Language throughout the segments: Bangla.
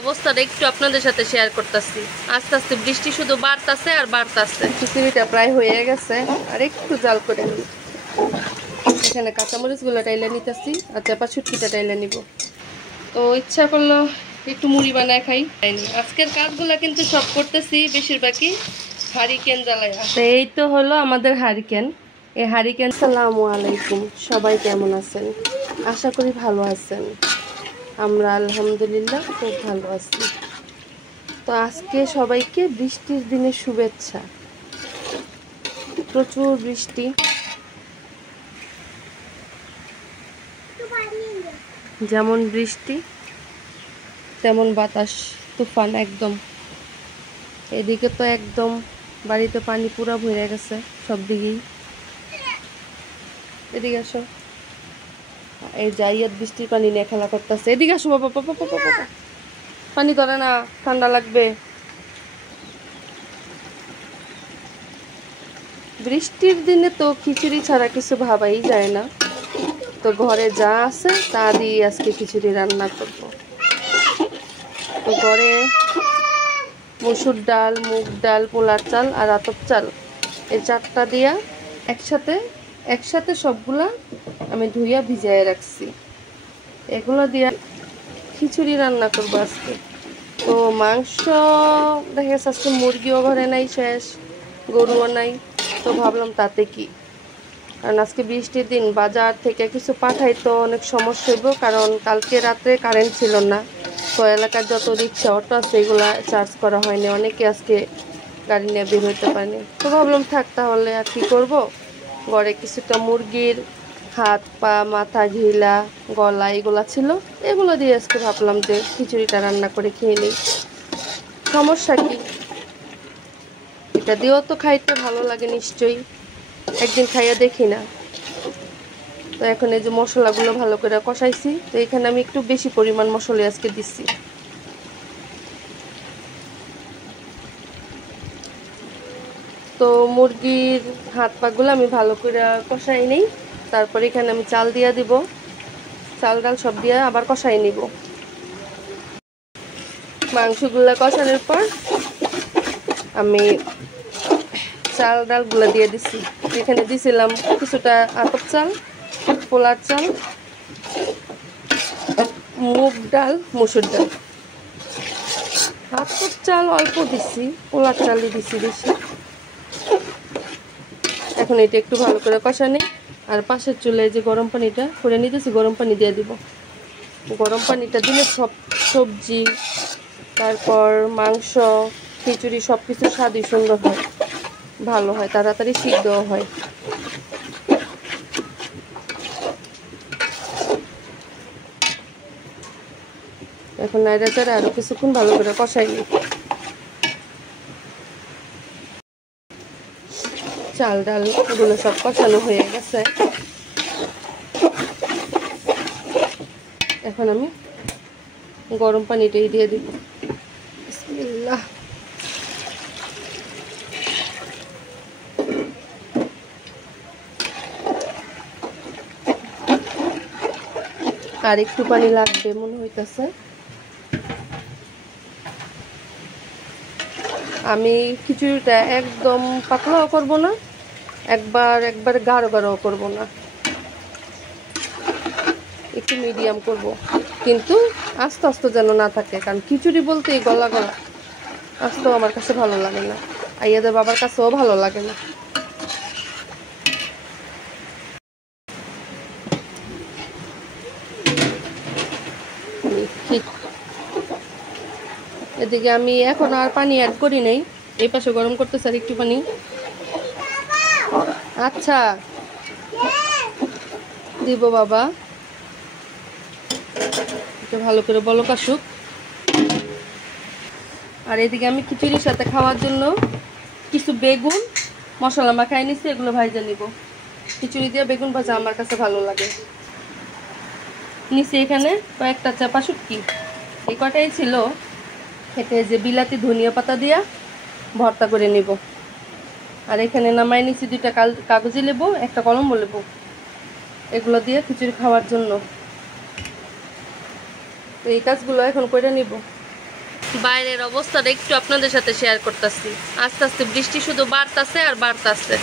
অবস্থাটা একটু আপনাদের সাথে শেয়ার করতেছি। আস্তে আস্তে বৃষ্টি শুধু বাড়তাছে আর বাড়তাছে। খিচুড়িটা প্রায় হয়ে গেছে, আর একটু জাল করে নিই। এখানে কাঁচামরিচগুলো টাইলে নিতেছি আর চাপা ছুটকিটা টাইলে নিব। তো ইচ্ছা করলো একটু মুড়ি বানায় খাই। আজকের কাজগুলো কিন্তু সব করতেছি বেশিরভাগই হারিকেন জ্বালায়। এই তো হলো আমাদের হারিকেন। এই হারিকেন। আসসালামু আলাইকুম, সবাই কেমন আছেন? আশা করি ভালো আছেন। আমরা আলহামদুলিল্লাহ খুব ভালো আছি। তো আজকে সবাইকে বৃষ্টির দিনের শুভেচ্ছা। প্রচুর বৃষ্টি, যেমন বৃষ্টি তেমন বাতাস, তুফান একদম। এদিকে তো একদম বাড়িতে পানি পুরা ভরে গেছে সব দিকেই। এদিকে আসো, এই যাইয়াত বৃষ্টির পানি নিয়ে খেলা করতেছে। এদিকে আসো বাবা, বাবা বাবা বাবা, পানি ধরে না, ঠান্ডা লাগবে। বৃষ্টির দিনে তো খিচুড়ি ছাড়া কিছু ভাবাই যায় না। তো ঘরে যা আছে তা দিয়ে আজকে খিচুড়ি রান্না করব। তো ঘরে মসুর ডাল, মুগ ডাল, পোলার চাল আর আতপ চাল, এই চারটা দিয়া একসাথে সবগুলা আমি ধুইয়া ভিজাইয়া রাখছি। এগুলো দিয়া খিচুড়ি রান্না করবো আজকে। তো মাংস দেখা গেছে আজকে মুরগিও ঘরে নাই, শেষ, গরুও নাই। তো ভাবলাম তাতে কি, কারণ আজকে বৃষ্টির দিন, বাজার থেকে কিছু পাঠাই তো অনেক সমস্যা হইব, কারণ কালকে রাত্রে কারেন্ট ছিল না। তো এলাকার যত রিক্সা অটো আছে এগুলা চার্জ করা হয়নি, অনেকে আজকে গাড়ি নিয়ে বের হইতে পারেনি। তো ভাবলাম থাক তাহলে, আর কি করব। ঘরে কিছুটা মুরগির হাত, পা, মাথা, ঘিলা, গলা এগুলা ছিল, এগুলো দিয়ে আজকে ভাবলাম যে খিচুড়িটা রান্না করে খেয়ে নিই। সমস্যা কি, এটা দিয়েও তো খাইতে ভালো লাগে নিশ্চয়ই, একদিন খাইয়া দেখি না। তো এখন এই যে মশলাগুলো ভালো করে কষাইছি। তো এখানে আমি একটু বেশি পরিমাণ মশলা আজকে দিচ্ছি। তো মুরগির হাত পাগুলো আমি ভালো করে কষাই নেই, তারপরে এখানে আমি চাল দিয়া দিব, চাল ডাল সব দিয়ে আবার কষাই নিব। মাংসগুলো কষানোর পর আমি চাল ডালগুলো দিয়ে দিছি। এখানে দিছিলাম কিছুটা আতপ চাল, পোলার চাল, মুগ ডাল, মসুর ডাল। আতপ চাল অল্প দিছি, পোলার চালই দিছি বেশি। এখন এটা একটু ভালো করে কষানি, আর পাশের চুলায় যে গরম পানিটা করে নিতেছি, গরম পানি দিয়ে দিব। গরম পানিটা দিলে সব সবজি, তারপর মাংস, খিচুড়ি সব কিছু স্বাদই সুন্দর হয়, ভালো হয়, তাড়াতাড়ি সিদ্ধও হয়। এখন নাইড়া চাড়া আরো কিছুক্ষণ ভালো করে কষাই নিই। চাল ডাল এগুলো সব কষানো হয়ে গেছে। এখন আমি গরম পানিটাই দিয়ে দিব। বিসমিল্লাহ। আর একটু পানি লাগবে মনে হইতেছে। আমি খিচুড়িটা একদম পাতলাও করব না, একবার গাঢ় গাঢ়ও করব না, একটু মিডিয়াম করব, কিন্তু আস্তে আস্তে যেন না থাকে, কারণ খিচুড়ি বলতে গলা গলা আস্তেও আমার কাছে ভালো লাগে না, আইয়াদের বাবার কাছেও ভালো লাগে না। এদিকে আমি এখন আর পানি অ্যাড করি নাই, এই পাশে গরম করতেছে আর একটু পানি। আচ্ছা দিব বাবা, একটু ভালো করে বলক আসুক। আর এদিকে আমি খিচুড়ির সাথে খাওয়ার জন্য কিছু বেগুন মশলা মাখাই নিচ্ছি, এগুলো ভাজা নিব। খিচুড়ি দিয়ে বেগুন ভাজা আমার কাছে ভালো লাগে। নিচে এখানে কয়েকটা চাপা শুটকি, এই কটাই ছিল, খেতে যে বিলাতি ধনিয়া পাতা দিয়া ভর্তা করে নিব। আর এখানে নামাই নিচ্ছি দুইটা কাগজি লেবু, একটা কলম লেবু, এগুলো দিয়ে খিচুড়ি খাওয়ার জন্য। তো এই কাজগুলো এখন করে নিব। বাইরের অবস্থাটা একটু আপনাদের সাথে শেয়ার করতেছি। আস্তে আস্তে বৃষ্টি শুধু বাড়তাছে আর বাড়তাছে।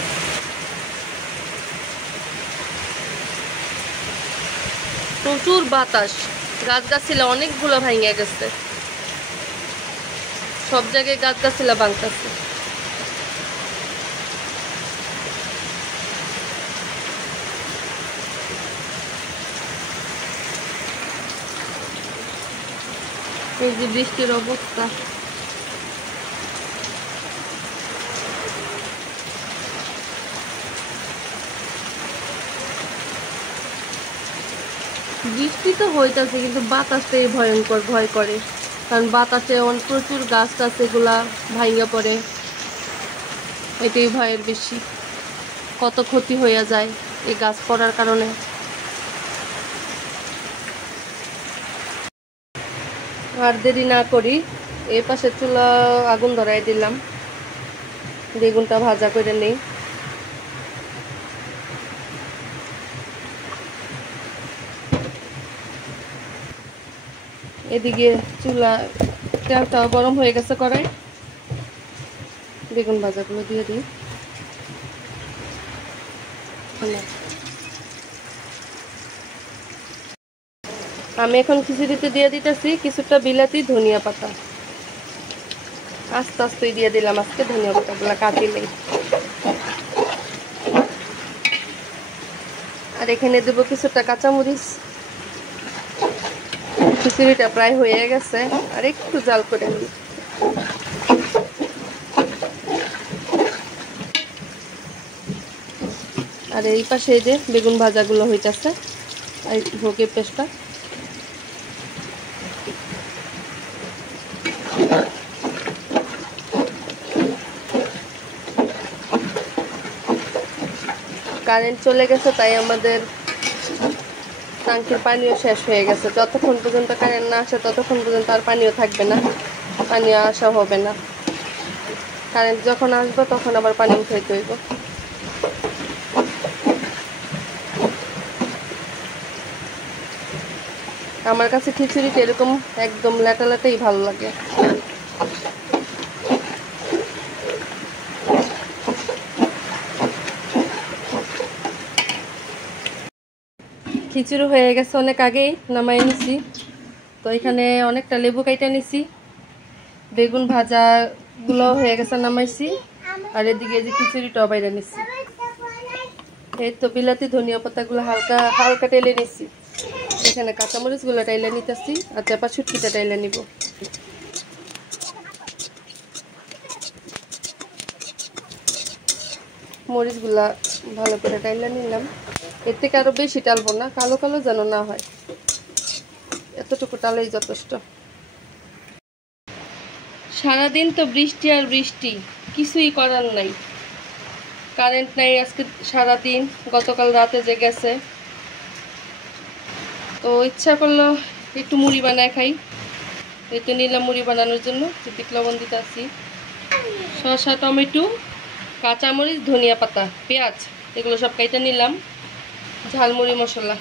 প্রচুর বাতাস, গাছগাছিলা অনেকগুলো ভাঙে গেছে, সব জায়গায় গাছগাছিলা ভাঙতেছে। এই যে বৃষ্টির অবস্থা, বৃষ্টি তো হইতাছে কিন্তু বাতাসটাই ভয়ঙ্কর, ভয় করে। কারণ বাতাসে প্রচুর গাছ টাছ এগুলা ভাঙা পড়ে, এটাই ভয়ের বেশি। কত ক্ষতি হইয়া যায় এই গাছ পড়ার কারণে। আর দেরি না করি, এই পাশে চুলা আগুন ধরাই দিলাম, বেগুনটা ভাজা করে নেই। এদিকে চুলা তেলটা গরম হয়ে গেছে কড়াই, বেগুন ভাজাগুলো দিয়ে দিই। আমি এখন খিচুড়িতে দিয়ে দিতেছি কিছুটা বিলাতি ধনিয়া পাতা, আস্তে আস্তে দিয়ে দিলাম আজকে ধনিয়া পাতাগুলো কাটি নেই। আর এখানে দেবো কিছুটা কাঁচামরিচ। খিচুড়িটা প্রায় হয়ে গেছে, আর একটু জাল করে নিই। আর এই পাশে এই যে বেগুন ভাজাগুলো হইতেছে, আর একটু ভোগে পেস্টটা। কারেন্ট চলে গেছে, তাই আমাদের ট্যাঙ্কির পানিও শেষ হয়ে গেছে। যতক্ষণ পর্যন্ত কারেন্ট না আসে ততক্ষণ পর্যন্ত আর পানিও থাকবে না, পানিও আসা হবে না। কারেন্ট যখন আসবে তখন আবার পানি উঠাইতে হইব। আমার কাছে খিচুড়িটা এরকম একদম লেটা লেটাই ভালো লাগে। খিচুড়ি হয়ে গেছে অনেক আগেই, নামাই নিছি। তো এখানে অনেকটা লেবু কাইটা নিছি, বেগুন ভাজাগুলো হয়ে গেছে নামাইছি, আর এদিকে যে খিচুড়িটাও বাইরে নিছি। এই তো বিলাতি ধনিয়া পাতাগুলো হালকা হালকা টেলে নিছি। এখানে কাঁচামরিচগুলো টাইলে নিতেছি, আর চাপা ছুটকিটা টাইলে নিব। মরিচগুলা ভালো করে টাইলে নিলাম। এর থেকে আরো বেশি টালবো না, কালো কালো যেন না হয়, এতটুকু টালেই যথেষ্ট। সারাদিন তো বৃষ্টি আর বৃষ্টি, কিছুই করার নাই। কারেন্ট নাই আজকে সারাদিন, গতকাল রাতে যে গেছে। তো ইচ্ছা করলো একটু মুড়ি বানায় খাই, এই তো নিলাম মুড়ি বানানোর জন্য। বিট লবণ দিতে আসি, শসা, টমেটো, কাঁচামরিচ, ধনিয়া পাতা, পেঁয়াজ এগুলো সব কাইটা নিলাম। ঝালমুড়ি মশলা,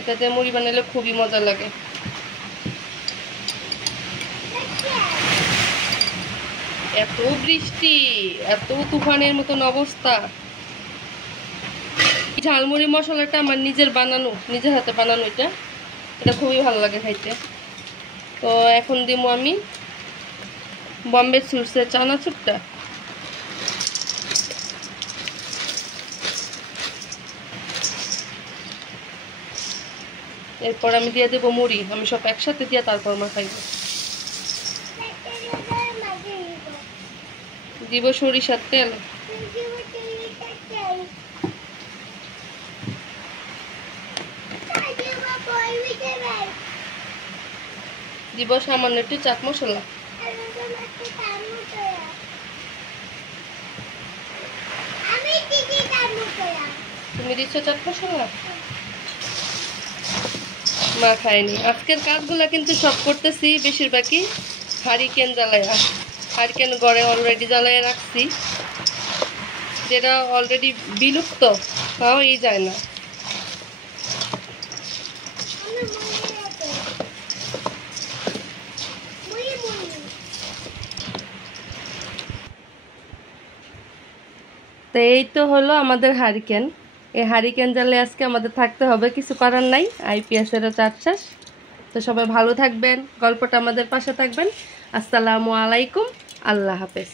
এটাতে মুড়ি বানালে খুবই মজা লাগে। এত বৃষ্টি, এত তুফানের মতন অবস্থা। ঝালমুড়ি মশলাটা আমার নিজের বানানো, নিজের হাতে বানানো, এটা খুবই ভালো লাগে খাইতে। তো এখন দিব আমি বম্বে সুইটসের চানাচুরটা। এরপর আমি দিয়ে দেবো মুড়ি, আমি সব একসাথে দিয়ে তারপর মাখাইব। দিব সরিষার তেল, দিব সামান্য একটু চাট মশলা। তুমি দিচ্ছ চাট মশলা? মা খায়নি। আজকের কাজগুলো কিন্তু সব করতেছি বেশিরভাগই হারিকেন জ্বালায়া। হারিকেন ঘরে অলরেডি জ্বালায় রাখছি, যেটা অলরেডি বিলুপ্ত, পাওয়াই যায় না। তো এই তো হলো আমাদের হারিকেন। এই হারিকেন জ্বালে আজকে আমাদের থাকতে হবে, কিছু করার নাই, আইপিএসেরও চাষ। তো সবাই ভালো থাকবেন, গল্পটা আমাদের পাশে থাকবেন। আসসালামু আলাইকুম, আল্লাহ হাফেজ।